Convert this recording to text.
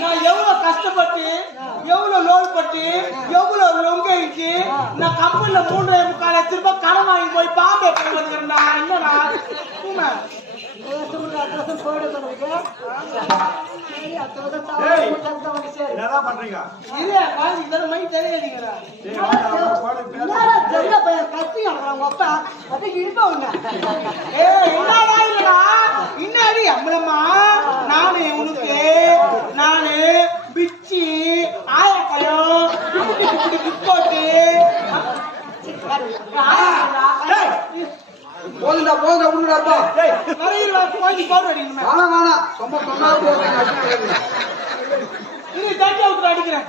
நான் எவ்வளவு கஷ்டப்பட்டு எவ்வளவு லோன் பட்டு எவ்வளவு லொங்கிச்சு நான் கம்பெனில 3.25 லட்சம் ரூபாய் கடன் வாங்கி போய் பாம்பே போய் வந்துருந்தா என்னடா இன்னாடி அம்மளம்மா நானு உனக்கு நானு பிச்சி ஆயப்பழம் போட்டு போதுண்டா போதுண்டா விடுறாப்பா போய் பவுடர் அடிக்கணுமே வேணாம் வேணாம் ரொம்ப சொன்னா இது தட்டி அவுத்து அடிக்கிறேன்